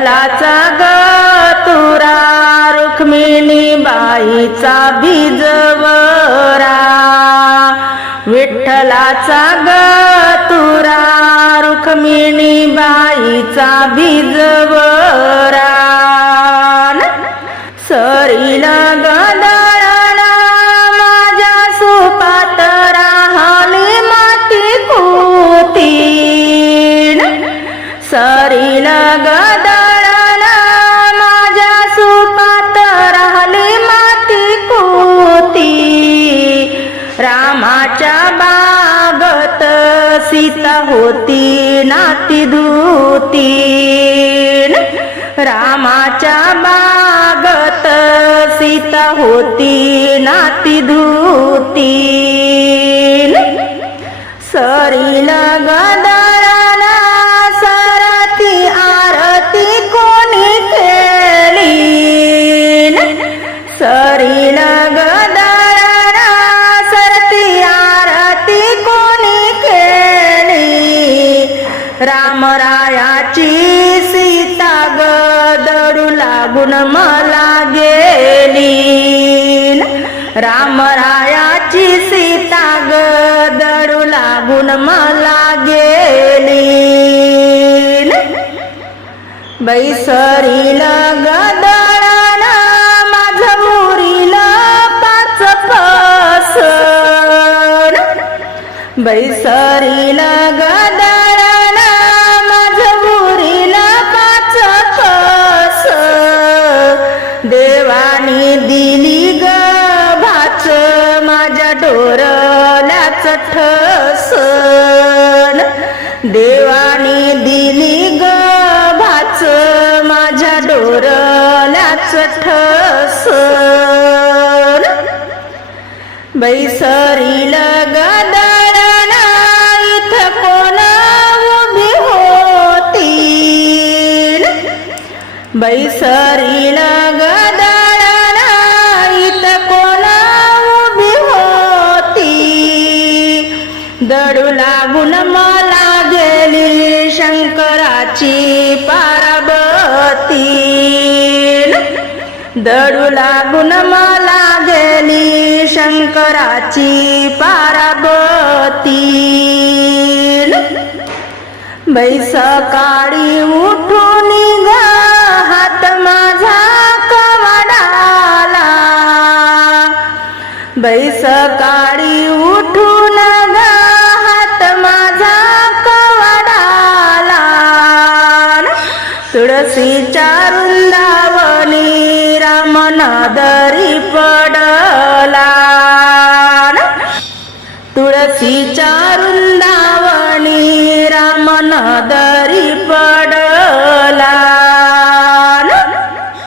विठ्ठलाचा तुरा रुक्मिणी बाईचा बीजवरा विठ्ठलाचा ग तुरा रुक्मिणी बाईचा बीजवरा सीता होती नाती धुतीन रामाच्या बागत सीता होती नाती धुतीन सरीला रामरायाची सीता गदडू लागून मला गेली. बैसरीला गदळण माझ मुरीला पाच पसन बैसरीला गदळण माझ्या ठसन. देवानी दिली ग भाच माझ्या डोरल्याच ठसन. बैसरी गदळण इथ कोण लागून मला गेली शंकराची पार्वती. दडू लागून मला गेली शंकराची पार्वती. बैसकाळी उठून हात माझा कवडाला. बैसकाळी उठून तुळशीच्या वृंदावनी रामनादरी पडला.